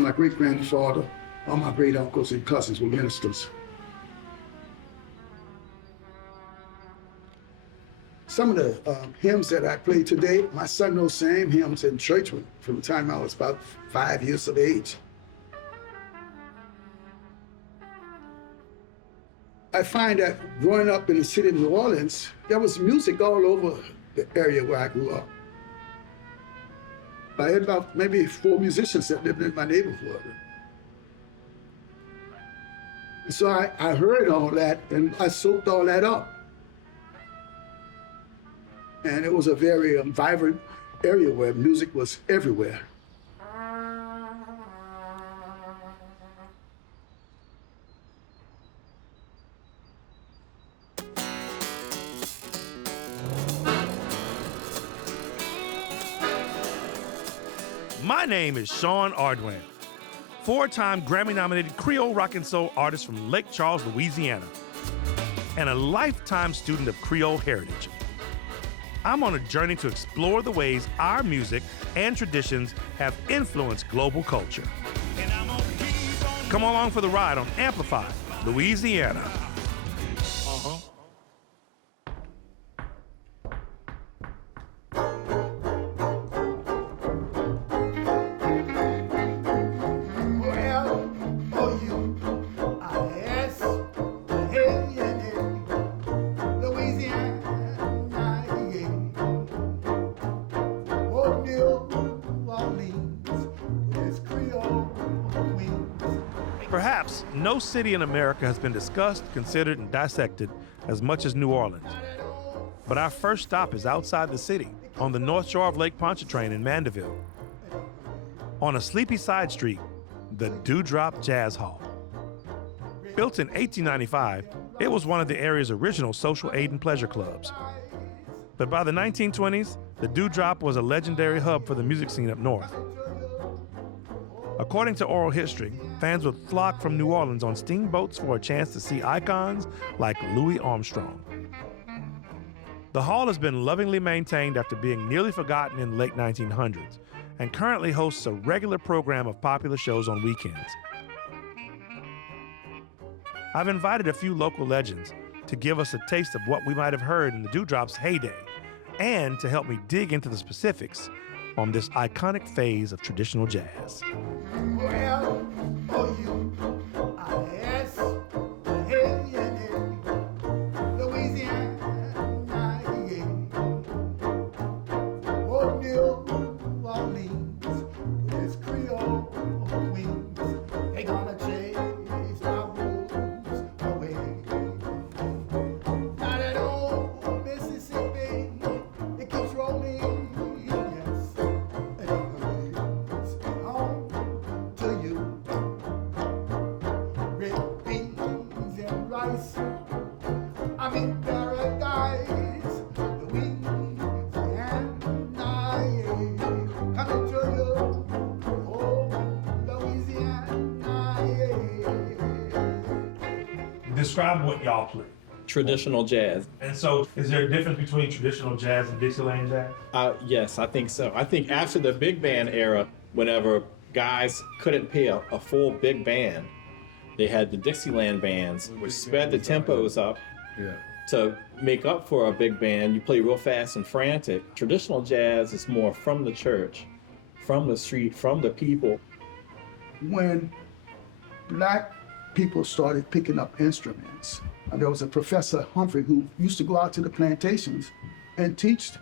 My great-grandfather, all my great-uncles and cousins were ministers. Some of the hymns that I play today, my son knows same hymns in church from the time I was about 5 years of age. I find that growing up in the city of New Orleans, there was music all over the area where I grew up. I had about maybe 4 musicians that lived in my neighborhood. And so I heard all that and I soaked all that up. And it was a very vibrant area where music was everywhere. My name is Sean Ardoin, 4-time Grammy-nominated Creole rock and soul artist from Lake Charles, Louisiana, and a lifetime student of Creole heritage. I'm on a journey to explore the ways our music and traditions have influenced global culture. Come along for the ride on Amplify, Louisiana. Perhaps no city in America has been discussed, considered, and dissected as much as New Orleans. But our first stop is outside the city, on the north shore of Lake Pontchartrain in Mandeville. On a sleepy side street, the Dewdrop Jazz Hall. Built in 1895, it was one of the area's original social aid and pleasure clubs. But by the 1920s, the Dewdrop was a legendary hub for the music scene up north. According to oral history, fans would flock from New Orleans on steamboats for a chance to see icons like Louis Armstrong. The hall has been lovingly maintained after being nearly forgotten in the late 1900s and currently hosts a regular program of popular shows on weekends. I've invited a few local legends to give us a taste of what we might have heard in the Dewdrop's heyday and to help me dig into the specifics on this iconic phase of traditional jazz. Describe what y'all play. Traditional jazz. And so, is there a difference between traditional jazz and Dixieland jazz? Yes, I think so. I think after the big band era, whenever guys couldn't pay a full big band, they had the Dixieland bands, which sped the tempos up to make up for a big band. You play real fast and frantic. Traditional jazz is more from the church, from the street, from the people. When black people started picking up instruments, and there was a Professor Humphrey who used to go out to the plantations and teach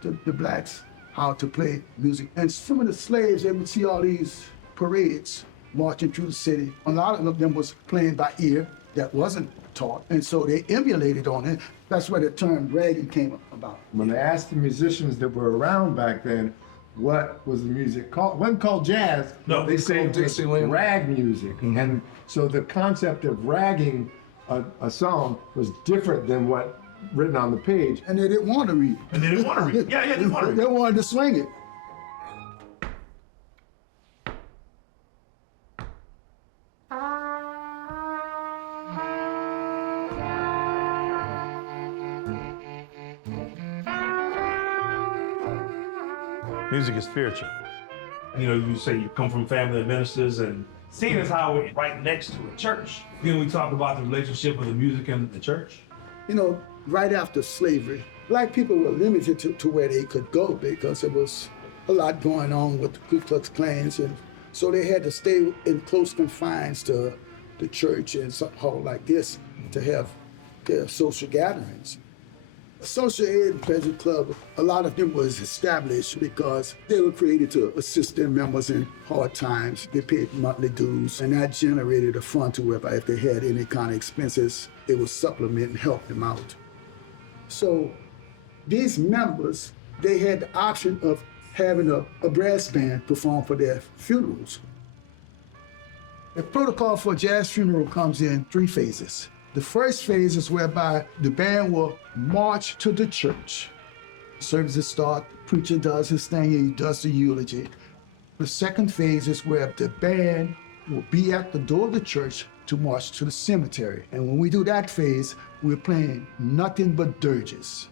the blacks how to play music. And some of the slaves, they would see all these parades marching through the city. A lot of them was playing by ear that wasn't taught, and so they emulated on it. That's where the term ragging came about. When they asked the musicians that were around back then, what was the music called? It wasn't called jazz. No, they said Dixieland rag music. Mm-hmm. And so the concept of ragging a song was different than what written on the page. And they didn't want to read it. And they didn't want to read it. Yeah, they didn't want to read it. They wanted to swing it. Music is spiritual. You know, you say you come from family of ministers, and seeing as how we're right next to a church, can we talk about the relationship of the music and the church? You know, right after slavery, black people were limited to where they could go because there was a lot going on with the Ku Klux Klans, and so they had to stay in close confines to the church and something hall like this to have their social gatherings. Social Aid and Pleasure Club, a lot of them was established because they were created to assist their members in hard times. They paid monthly dues, and that generated a fund to whereby if they had any kind of expenses, it would supplement and help them out. So these members, they had the option of having a brass band perform for their funerals. The protocol for a jazz funeral comes in 3 phases. The first phase is whereby the band will march to the church. Services start, the preacher does his thing, he does the eulogy. The second phase is where the band will be at the door of the church to march to the cemetery. And when we do that phase, we're playing nothing but dirges.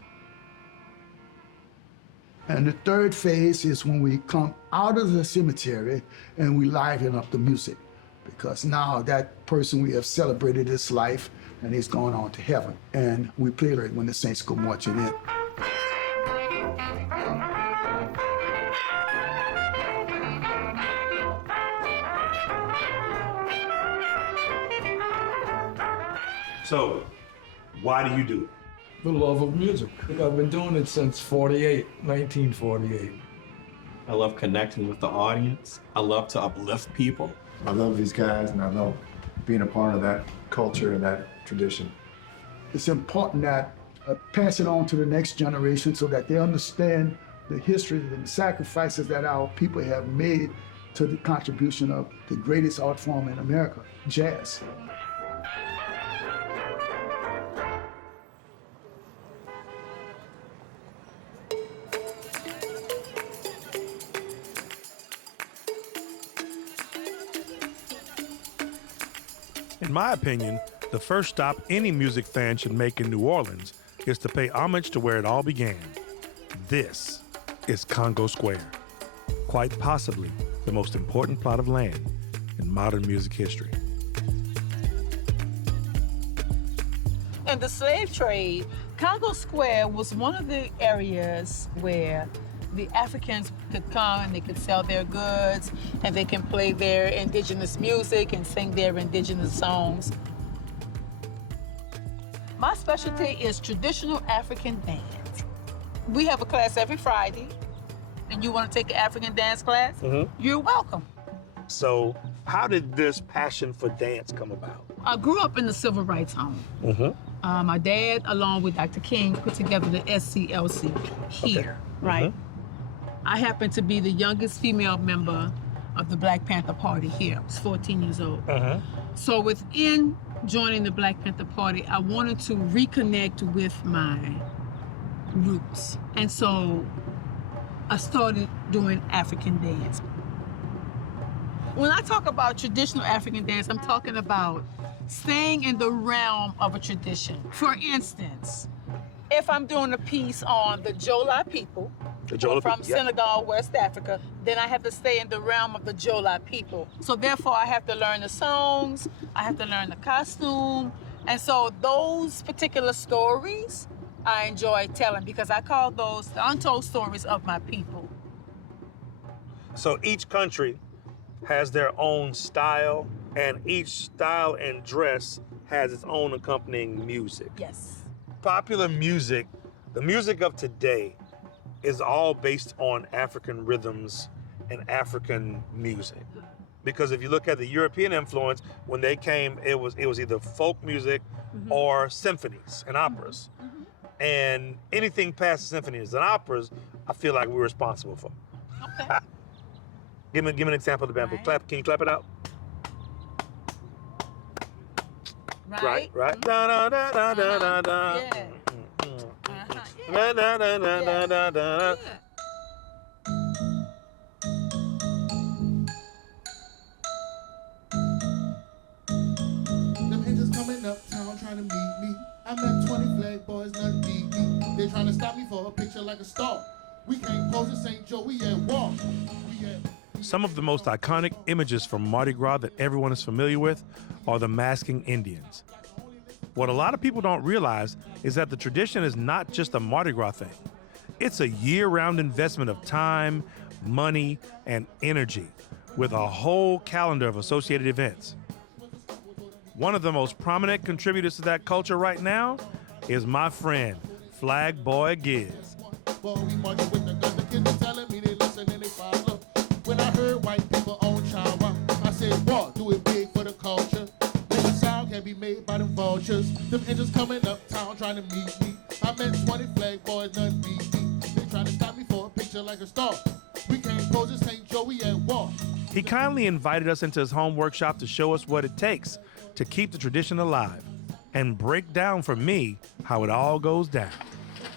And the third phase is when we come out of the cemetery and we liven up the music. Because now that person, we have celebrated his life and he's gone on to heaven. And we play it when the saints go marching in. So, why do you do it? The love of music. I've been doing it since 1948. I love connecting with the audience. I love to uplift people. I love these guys, and I love being a part of that culture and that tradition. It's important that pass it on to the next generation so that they understand the history and the sacrifices that our people have made to the contribution of the greatest art form in America, jazz. In my opinion, the first stop any music fan should make in New Orleans is to pay homage to where it all began. This is Congo Square, quite possibly the most important plot of land in modern music history. In the slave trade, Congo Square was one of the areas where the Africans could come and they could sell their goods and they can play their indigenous music and sing their indigenous songs. My specialty is traditional African dance. We have a class every Friday, and you want to take an African dance class? You're welcome. So, how did this passion for dance come about? I grew up in the civil rights home. My dad, along with Dr. King, put together the SCLC here, right? I happen to be the youngest female member of the Black Panther Party here. I was 14 years old. So within joining the Black Panther Party, I wanted to reconnect with my roots. And so I started doing African dance. When I talk about traditional African dance, I'm talking about staying in the realm of a tradition. For instance, if I'm doing a piece on the Jola people, from Senegal, West Africa, then I have to stay in the realm of the Jola people. So therefore, I have to learn the songs, I have to learn the costume, and so those particular stories I enjoy telling because I call those the untold stories of my people. So each country has their own style, and each style and dress has its own accompanying music. Yes. Popular music, the music of today, is all based on African rhythms and African music. Because if you look at the European influence, when they came, it was either folk music or symphonies and operas. And anything past the symphonies and operas, I feel like we're responsible for. Okay. Give me an example of the bamboo. Right. Clap. Can you clap it out? Right. Da da da da da da da. Yeah. Da da da da da da da. Them angels coming uptown trying to meet me. I met 20 flag boys, nothing beat me. They trying to stop me for a picture like a star. We can't pose in St. Joe, we at war. We at Some of the most iconic images from Mardi Gras that everyone is familiar with are the masking Indians. What a lot of people don't realize is that the tradition is not just a Mardi Gras thing. It's a year-round investment of time, money, and energy with a whole calendar of associated events. One of the most prominent contributors to that culture right now is my friend, Flagboy Giz. Boy, we marching with the guns. The kids are telling me they listen and they follow. When I heard white people own Chihuahua, I said, boy, do it big for the culture. Nigga sound can be made by them vultures. Them angels coming uptown trying to meet me. I met 20 flag boys, none beat me. They trying to stop me for a picture like a star. We can't pose in St. Joe, we at war. He kindly invited us into his home workshop to show us what it takes to keep the tradition alive and break down for me how it all goes down.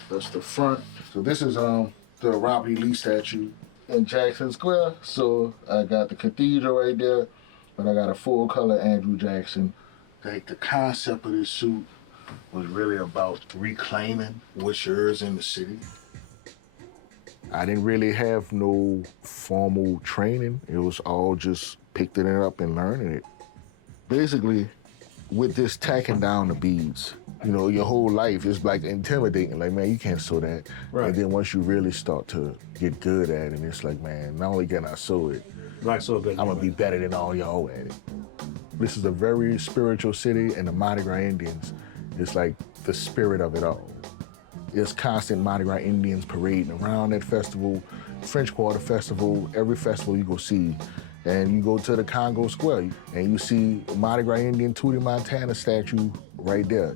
That's the front. So this is the Robert E. Lee statue in Jackson Square. So I got the cathedral right there, but I got a full color Andrew Jackson. Like the concept of this suit was really about reclaiming what's yours in the city. I didn't really have no formal training. It was all just picking it up and learning it. Basically, with this tacking down the beads, you know, your whole life is like intimidating. Like, man, you can't sew that. Right. And then once you really start to get good at it, it's like, man, not only can I sew it, Like so good. I'm gonna be better than all y'all at it. This is a very spiritual city, and the Mardi Gras Indians is like the spirit of it all. There's constant Mardi Gras Indians parading around that festival, French Quarter Festival, every festival you go see. And you go to the Congo Square, and you see Mardi Gras Indian Tootie Montana statue right there.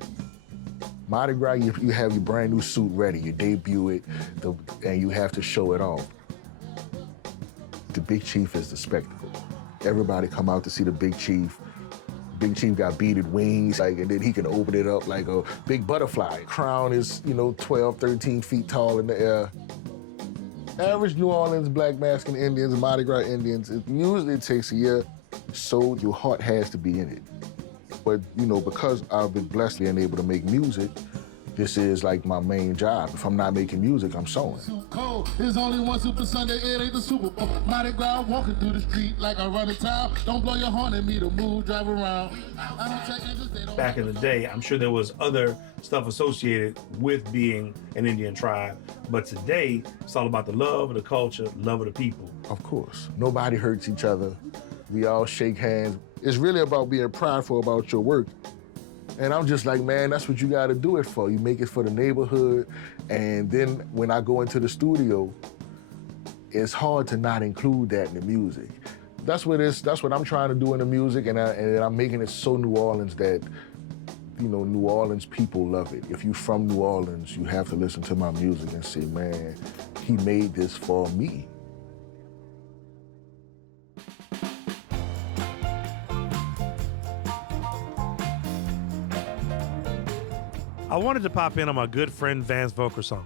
Mardi Gras, you have your brand new suit ready, you debut it, and you have to show it off. The Big Chief is the spectacle. Everybody come out to see the Big Chief. Big Chief got beaded wings, and then he can open it up like a big butterfly. Crown is, 12, 13 feet tall in the air. Average New Orleans black masking Indians, Mardi Gras Indians, it usually takes a year, so your heart has to be in it. But, because I've been blessed being able to make music, this is like my main job. If I'm not making music, I'm sewing. Cold. There's only one Super Sunday, it ain't the Super Bowl. Mardi Gras walking through the street like I run a town. Don't blow your horn at me to move, drive around. I don't take interest, they don't. Back in the day, I'm sure there was other stuff associated with being an Indian tribe, but today, it's all about the love of the culture, love of the people. Of course. Nobody hurts each other. We all shake hands. It's really about being prideful about your work. And I'm just like, man, that's what you gotta do it for. You make it for the neighborhood. And then when I go into the studio, it's hard to not include that in the music. That's what I'm trying to do in the music, and I'm making it so New Orleans that, New Orleans people love it. If you're from New Orleans, you have to listen to my music and say, man, he made this for me. I wanted to pop in on my good friend Vance Vaucresson.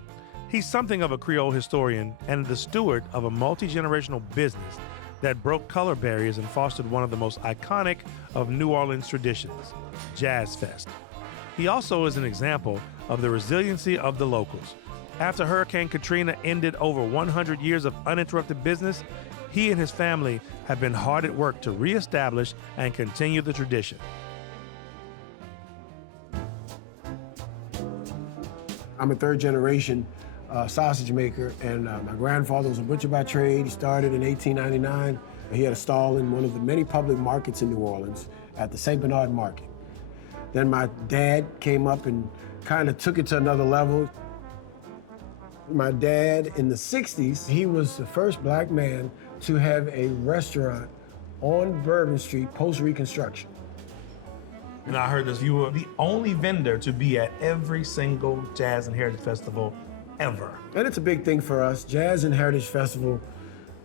He's something of a Creole historian and the steward of a multi-generational business that broke color barriers and fostered one of the most iconic of New Orleans traditions, Jazz Fest. He also is an example of the resiliency of the locals. After Hurricane Katrina ended over 100 years of uninterrupted business, he and his family have been hard at work to reestablish and continue the tradition. I'm a third generation sausage maker, and my grandfather was a butcher by trade. He started in 1899. He had a stall in one of the many public markets in New Orleans at the St. Bernard Market. Then my dad came up and kind of took it to another level. My dad, in the 60s, he was the first black man to have a restaurant on Bourbon Street post-Reconstruction. And I heard this, you were the only vendor to be at every single Jazz and Heritage Festival ever. And it's a big thing for us. Jazz and Heritage Festival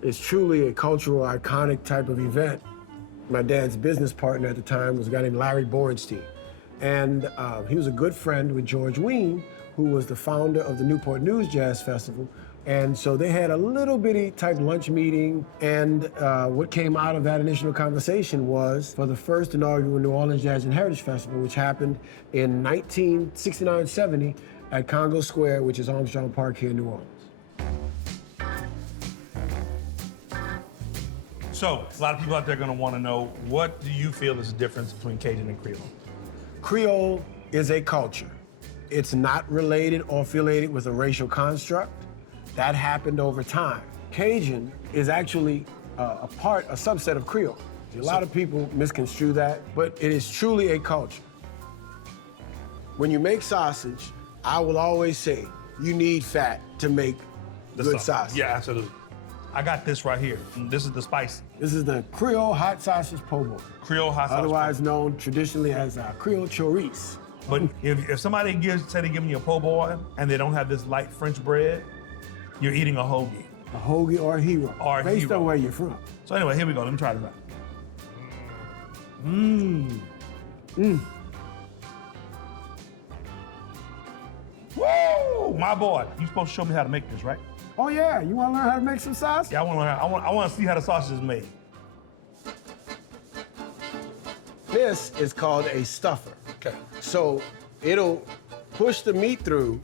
is truly a cultural, iconic type of event. My dad's business partner at the time was a guy named Larry Borenstein. And he was a good friend with George Wein, who was the founder of the Newport News Jazz Festival. And so they had a little bitty type lunch meeting, and what came out of that initial conversation was for the first inaugural New Orleans Jazz and Heritage Festival, which happened in 1969-70 at Congo Square, which is Armstrong Park here in New Orleans. So, a lot of people out there are gonna wanna know, what do you feel is the difference between Cajun and Creole? Creole is a culture. It's not related or affiliated with a racial construct. That happened over time. Cajun is actually a subset of Creole. A lot of people misconstrue that, but it is truly a culture. When you make sausage, I will always say, you need fat to make good sausage. Yeah, absolutely. I got this right here. This is the spicy. This is the Creole hot sausage po' boy. Creole hot sausage. Otherwise known traditionally as Creole chorizo. But if somebody say they're giving you a po' boy and they don't have this light French bread, you're eating a hoagie. A hoagie or a hero. Or a based hero. on where you're from. So anyway, here we go. Let me try this out. Woo! My boy, you supposed to show me how to make this, right? Oh yeah, you want to learn how to make some sausage? Yeah, I want to learn. I want to see how the sausage is made. This is called a stuffer. Okay. So it'll push the meat through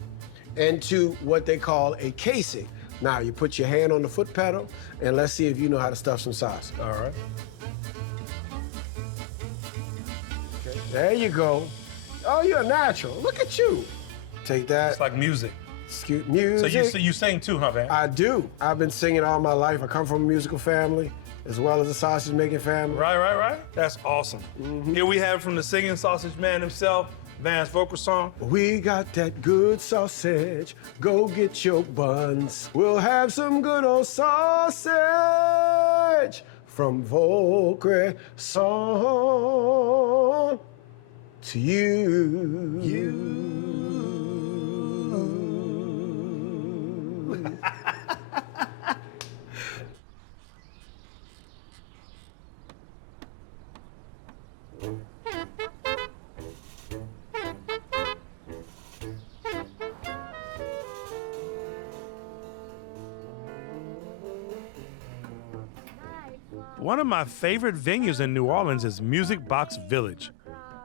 into what they call a casing. Now you put your hand on the foot pedal and let's see if you know how to stuff some sausage. All right. Okay. There you go. Oh, you're a natural. Look at you. Take that. It's like music. Excuse music. So you sing too, huh, man? I do. I've been singing all my life. I come from a musical family as well as a sausage making family. Right. That's awesome. Here we have from the singing sausage man himself, Vance Vaucresson. We got that good sausage. Go get your buns. We'll have some good old sausage from Vaucresson to you. One of my favorite venues in New Orleans is Music Box Village.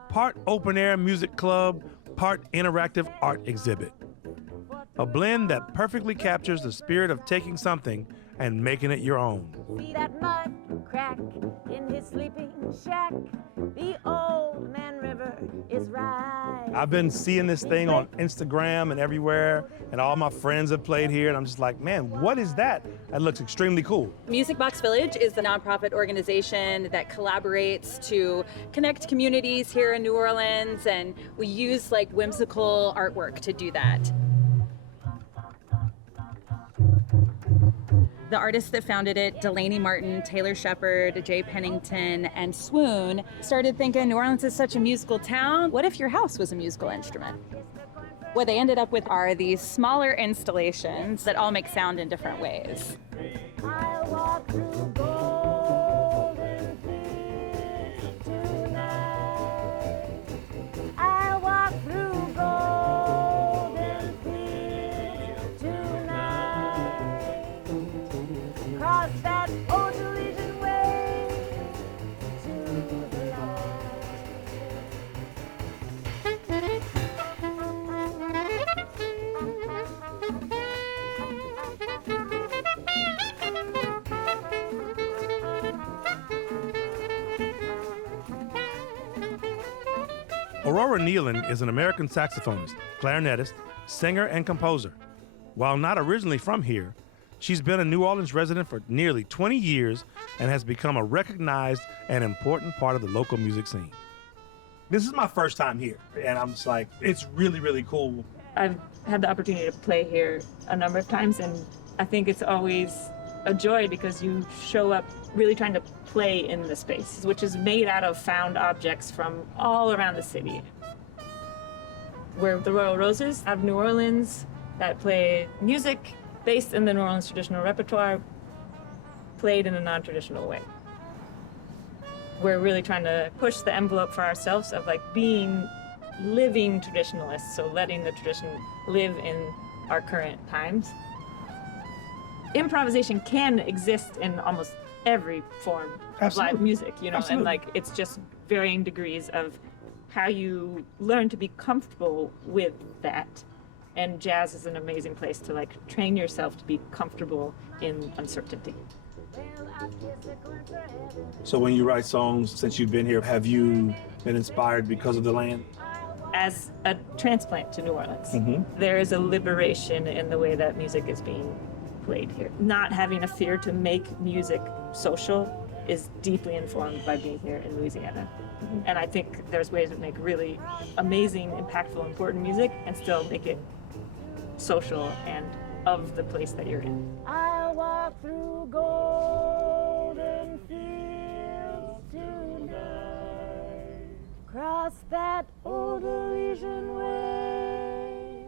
Part open-air music club, part interactive art exhibit. A blend that perfectly captures the spirit of taking something and making it your own. See that mud crack in his sleeping shack. The old man river is right. I've been seeing this thing on Instagram and everywhere, and all my friends have played here, and I'm just like, man, what is that? That looks extremely cool. Music Box Village is the nonprofit organization that collaborates to connect communities here in New Orleans, and we use like whimsical artwork to do that. The artists that founded it, Delaney Martin, Taylor Shepard, Jay Pennington, and Swoon, started thinking New Orleans is such a musical town. What if your house was a musical instrument? What they ended up with are these smaller installations that all make sound in different ways. I'll walk through golden fields tonight. I'll walk through golden fields tonight. Cross that old Elysian way to the Aurora Nealand is an American saxophonist, clarinetist, singer, and composer. While not originally from here, she's been a New Orleans resident for nearly 20 years and has become a recognized and important part of the local music scene. This is my first time here, and I'm just like, it's really, really cool. I've had the opportunity to play here a number of times, and I think it's always a joy because you show up really trying to play in the space, which is made out of found objects from all around the city. We're the Royal Roses of New Orleans that play music based in the New Orleans traditional repertoire, played in a non-traditional way. We're really trying to push the envelope for ourselves of like being living traditionalists, so letting the tradition live in our current times. Improvisation can exist in almost every form of live music, you know, and like it's just varying degrees of how you learn to be comfortable with that. And jazz is an amazing place to like train yourself to be comfortable in uncertainty. well, So when you write songs since you've been here, have you been inspired because of the land? As a transplant to New Orleans, there is a liberation in the way that music is being played here. Not having a fear to make music social is deeply informed by being here in Louisiana. And I think there's ways to make really amazing, impactful, important music and still make it social and of the place that you're in. I'll walk through golden fields tonight, cross that old Elysian way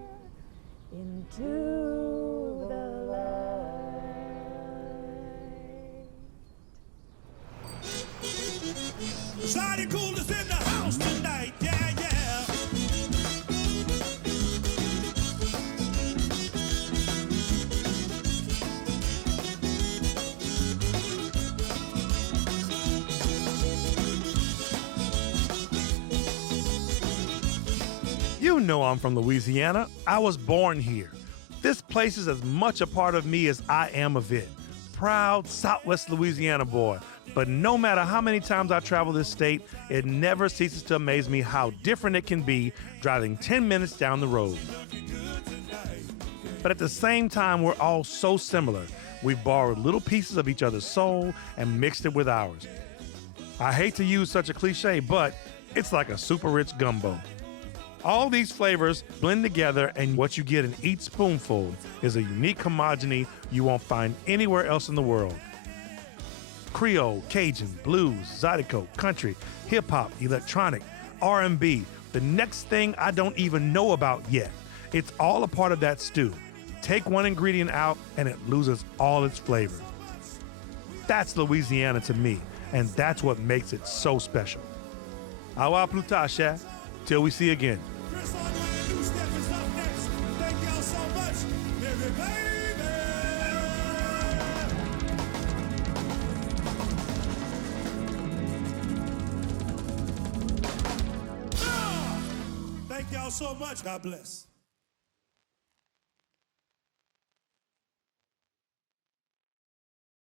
into the light. Shawty Cool is in the house tonight, yeah, yeah. You know I'm from Louisiana. I was born here. This place is as much a part of me as I am of it. Proud Southwest Louisiana boy. But no matter how many times I travel this state, it never ceases to amaze me how different it can be driving 10 minutes down the road. But at the same time, we're all so similar. We've borrowed little pieces of each other's soul and mixed it with ours. I hate to use such a cliche, but it's like a super rich gumbo. All these flavors blend together, and what you get in each spoonful is a unique homogeny you won't find anywhere else in the world. Creole, Cajun, blues, zydeco, country, hip-hop, electronic, R&B, the next thing I don't even know about yet. It's all a part of that stew. Take one ingredient out and it loses all its flavor. That's Louisiana to me, and that's what makes it so special. Au revoir plus tard, chef. Till we see again. Thank y'all so much, baby, baby. Thank y'all so much. God bless.